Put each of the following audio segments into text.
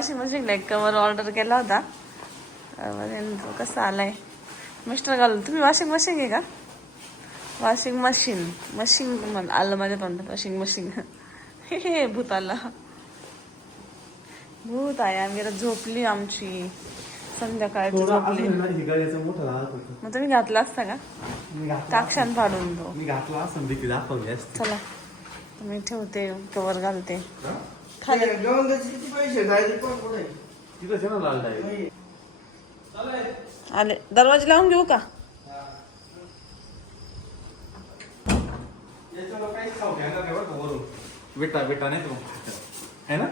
Washing मशीनला एक cover order केला होता. तो कसा आलाय मिस्टर घालून. तुम्ही वॉशिंग मशीन आहे का? वॉशिंग मशीन मशीन आलं माझ्या तोंडात. Washing machine. हे भूत आला. भूत आहे. आम्ही झोपली आमची संध्याकाळची झोपली. मग तुम्ही घातला असता का? टाक्षान फाडून तो मी घातला असं देखील दाखवली असते. चला तुम्ही ठेवते कवर घालते खाली. किती पैसे तिथं ना लाल आले. दरवाजा लावून घेऊ का? बेटा बेटा नाही तो है ना.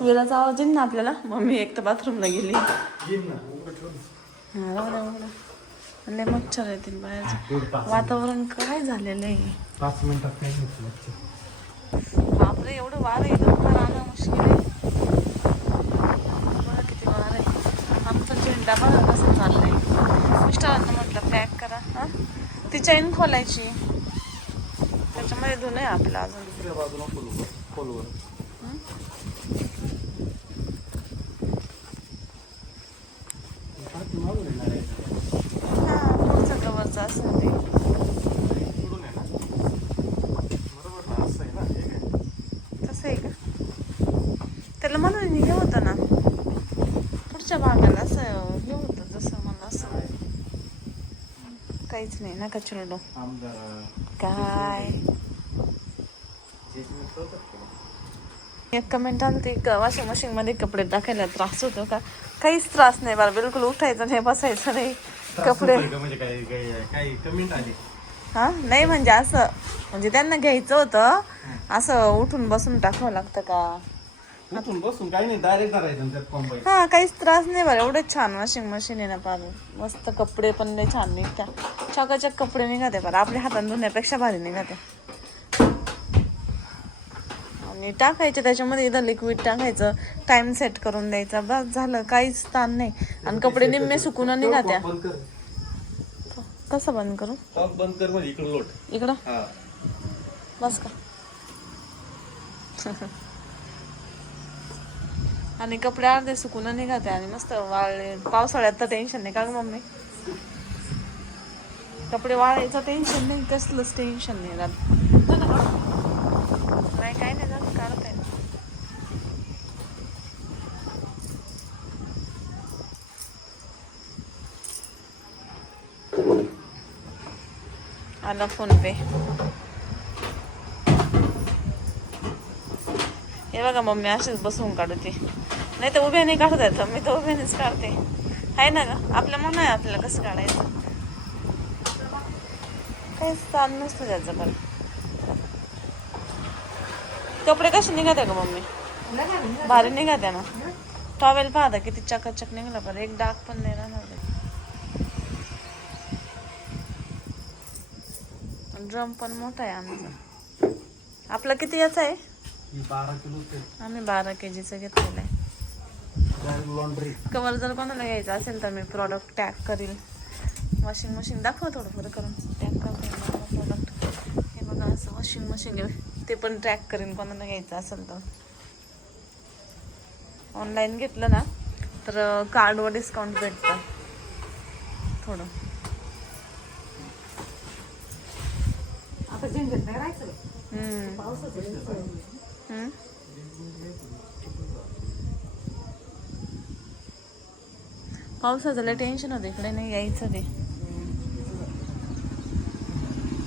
वेळाचा आवाज येईल ना आपल्याला. मम्मी एक तर बाथरूमला गेली. लय मच्छर येतील बाहेरचं. वातावरण काय झालेलं आहे. 5 मिनिटात काय बापरे एवढं वार आहे. लवकर राहणं मुश्किल आहे. बघा किती वार आहे. आमचा झेंडा बघा कसं चाललाय. मिस्टरांना म्हटलं पॅक करा. हा ती चैन खोलायची. त्याच्यामध्ये धुणं आहे आपलं अजून. दुसऱ्या बाजूला खोलवर हा पुढचं कवरचं असं ते. तसं आहे का? त्याला म्हणून हे होतं ना पुढच्या भागाला असं हे होतं जसं मला असं काहीच नाही ना. कचरडो काय. एक कमेंट आली ती वॉशिंग मशीन मध्ये कपडे टाकायला त्रास होतो का? काहीच त्रास नाही बरं. बिलकुल उठायचं नाही बसायचं नाही. कपडे काही कमेंट आली. हा नाही म्हणजे असं म्हणजे त्यांना घ्यायचं होतं असं उठून बसून टाकावं लागतं का? उठून बसून काही नाही डायरेक्ट करायचं त्यात कॉम्बाईन. हा काहीच त्रास नाही बरं. एवढंच छान वॉशिंग मशीन आहे ना पार. मस्त कपडे पण लय छान निघतात. चकाचक कपडे निघते बरं. आपल्या हाताने धुण्यापेक्षा भारी निघते. आणि टाकायचं त्याच्यामध्ये इथं लिक्विड टाकायचं. टाइम सेट करून द्यायचा बस झालं. काहीच ताण नाही. आणि कपडे निम्मे सुकून निघत्या. कसं बंद करू? बंद कर म्हणजे इकडं लोट. इकडं बस का? आणि कपडे अर्धे सुकून निघते आणि मस्त वाळले. पावसाळ्यात तर टेन्शन नाही का ग मम्मी? कपडे वाळायचं टेन्शन नाही. कसलंच टेन्शन नाही राहत. नाही काय नाही झालं. काढताय ना. आला फोन पे. हे बघा मम्मी असेच बसवून काढते. नाही तर उभ्या नाही काढता येतं. मी तर उभ्यानेच काढते. आहे ना ग आपलं मन आहे आपल्याला कसं काढायचं. काहीच ताण नसतं त्याचं. पण कपडे कसे निघते का मम्मी? भारी निघते ना. टॉवेल पाहता किती चकाचक निघला. बरं एक डाग पण नाही राहणार. ड्रम पण मोठा आहे आमचा. आपला किती याचा आहे? 12 किलो. आम्ही 12 kg घेतलेलं आहे. कवर जर कोणाला घ्यायचं असेल तर मी प्रॉडक्ट टॅग करील. वॉशिंग मशीन दाखवा थोडं फरक करून. टॅग करते प्रॉडक्ट. हे बघा असं वॉशिंग मशीन आहे. ते पण ट्रॅक करीन कोणाला घ्यायचं असेल तर. ऑनलाईन घेतलं ना तर कार्डवर डिस्काउंट भेटतं थोडं. पावसाचं लय टेन्शन होतं. इकडे नाही यायचं ते.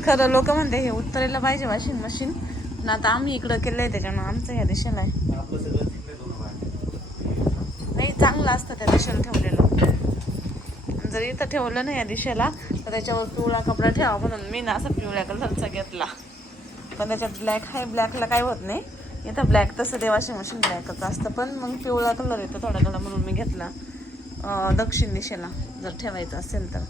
खरं लोक म्हणते हे उत्तरेला पाहिजे वॉशिंग मशीन. पण आता आम्ही इकडं केलंय त्याच्यामुळे आमचं या दिशेला आहे. नाही चांगलं असतं त्या दिशेला ठेवलेलं. जर इथं ठेवलं ना या दिशेला तर त्याच्यावर पिवळा कपडा ठेवा म्हणून मी ना असं पिवळ्या कलरचा घेतला. पण त्याच्यात ब्लॅक आहे. ब्लॅकला काही होत नाही. इथं ब्लॅक तसं ते वॉशिंग मशीन ब्लॅकच असतं. पण मग पिवळा कलर येतो थोडा थोडा म्हणून मी घेतला. दक्षिण दिशेला जर ठेवायचं असेल तर.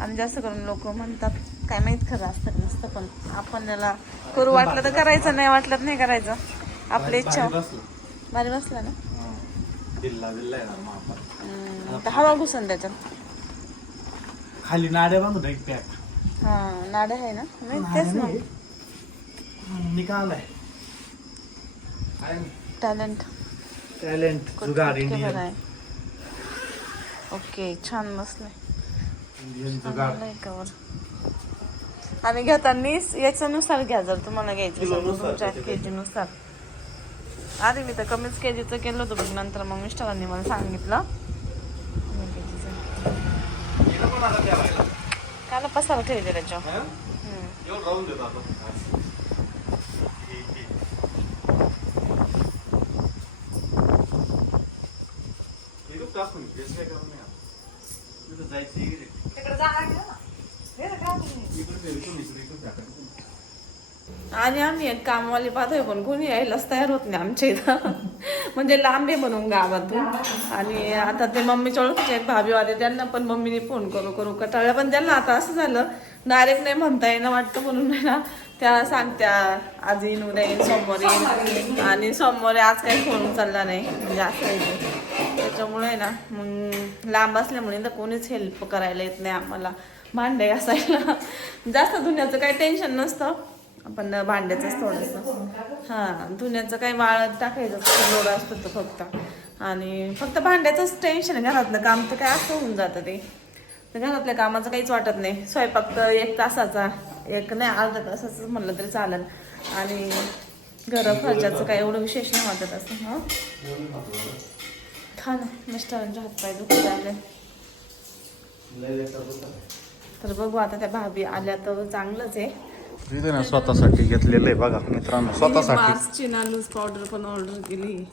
आणि जास्त करून लोक म्हणतात काय माहीत खरं असतं नसतं. पण आपण याला करू वाटलं तर करायचं. नाही वाटलं तर नाही करायचं. आपली इच्छा. भारी बसला ना. तर हवा घुसन त्याच्यात. खाली नाड्या बांधून एक पॅक. हा नाड्या आहे ना. नाही तेच ना. निकाल आहे. टॅलेंट टॅलेंट जुगाड इंडियन ओके छान बसले जुगाड कवर. आणि घेताना याच्यानुसार घ्या जर तुम्हाला घ्यायचं असेल तर किलोनुसार तुमच्या त्याचे केजीनुसार. आधी मी तर कमीच केजीचं केलं होतं पण नंतर मग मिस्टरांनी मला सांगितलं काय ना पसारा ठेवते त्याच्यावर. एवढं राहून देतो आपण. टाकून काय करू नये तिथं जायचं तिकडे जा लागलं ना. इकडे टाकायचं. आणि आम्ही एक कामवाली पाहतोय पण कोणी यायलाच तयार होत नाही आमच्या इथं. म्हणजे लांब आहे म्हणून गावातून. आणि आता ते मम्मीच्या ओळखीचे एक भाभी होते त्यांना पण मम्मीने फोन करू करू कटाळल्या पण त्यांना आता असं झालं डायरेक्ट नाही म्हणता येणं वाटतं म्हणून नाही ना त्या सांगत्या आज येईन उद्या येईन सोमवार येईन आणि सोमवारी आज काही फोन चालला नाही म्हणजे असं आहे. त्याच्यामुळे ना मग लांब असल्यामुळे तर कोणीच हेल्प करायला येत नाही आम्हाला भांडे घासायला. जास्त धुण्याचं काही टेन्शन नसतं पण भांड्याचंच थोडंसं. हां धुण्याचं काही वाळत टाकायचं लोड असतो तो फक्त. आणि फक्त भांड्याचंच टेन्शन आहे. घरातलं काम तर काय असं होऊन जातं ते. तर घरातल्या कामाचं काहीच वाटत नाही. स्वयंपाक तर 1 तासाचा एक नाही अर्धा तासाचं म्हणलं तरी चालेल. आणि घरं खर्चाचं काही एवढं विशेष नाही वाटत असं. हां खा ना मिस्टरांचे हातपाय दुखत आले. तर बघू आता त्या भाभी आल्या तर चांगलंच आहे. तिथे ना स्वतःसाठी घेतलेलं आहे बघा मित्रांनो स्वतःसाठी. मार्सची ना लूज पावडर पण ऑर्डर केली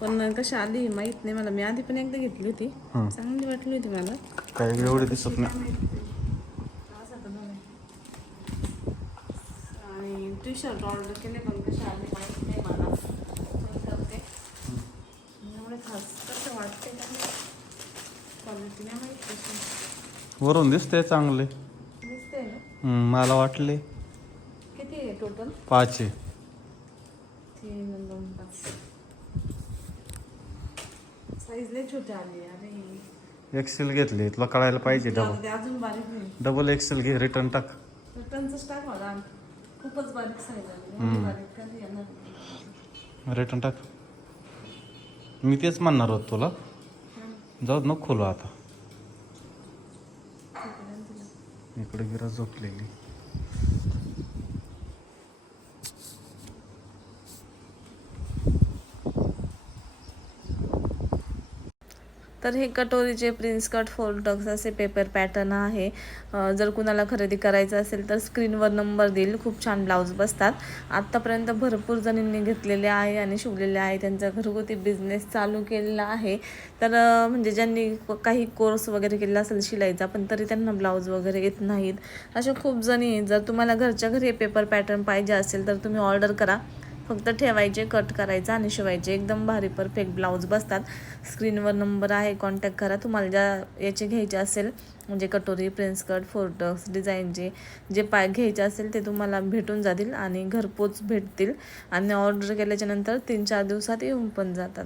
पण कशी आली माहित नाही मला. मी आधी पण एकदा घेतली होती चांगली वाटली होती मला. काही एवढे दिसत नाही. आणि टी शर्ट ऑर्डर केले पण कशा आले माहित नाही मला. करते एवढे खास कसं वाटते क्वालिटी नाही माहित कशी. वरून दिसते चांगले. दिसते ना मला वाटले किती आहे टोटल 5 आहे. 3 आणि 2 5 साईज लय छोटी आली अरे. एक्सेल घेतली तुला कळायला पाहिजे. ते अजून बारीक नाही. डबल एक्सेल घे रिटर्न टाक. रिटर्नच टाक मला खूपच बारीक साईज आली. बारीक कधी येणार रिटर्न टाक. मी तेच म्हणणार होत तुला जाऊ नको खोलू आता. इकडे गिरा झोपलेली. तर हे कटोरीचे प्रिन्स कट फोल्ड टक्स असे पेपर पॅटर्न आहे. जर कुणाला खरेदी करायचं असेल तर स्क्रीनवर नंबर देईल. खूप छान ब्लाऊज बसतात. आत्तापर्यंत भरपूर जणींनी घेतलेले आहे आणि शिवलेले आहे. त्यांचा घरगुती बिझनेस चालू केलेला आहे. तर म्हणजे ज्यांनी काही कोर्स वगैरे केलेला असेल शिलाईचा पण तरी त्यांना ब्लाऊज वगैरे येत नाहीत अशा खूप जणी. जर तुम्हाला घरच्या घरी पेपर पॅटर्न पाहिजे असेल तर तुम्ही ऑर्डर करा. फक्त ठेवायचे कट करायचा आणि शिवायचे. एकदम भारी परफेक्ट ब्लाऊज बसतात. स्क्रीनवर नंबर आहे कॉन्टॅक्ट करा. तुम्हाला ज्या याचे घ्यायचे असेल म्हणजे कटोरी प्रिन्स कट फोर्टक्स डिझाईनचे जे घ्यायचे असेल ते तुम्हाला भेटून जातील आणि घरपोच भेटतील. आणि ऑर्डर केल्याच्या नंतर 3-4 दिवसात येऊन पण जातात.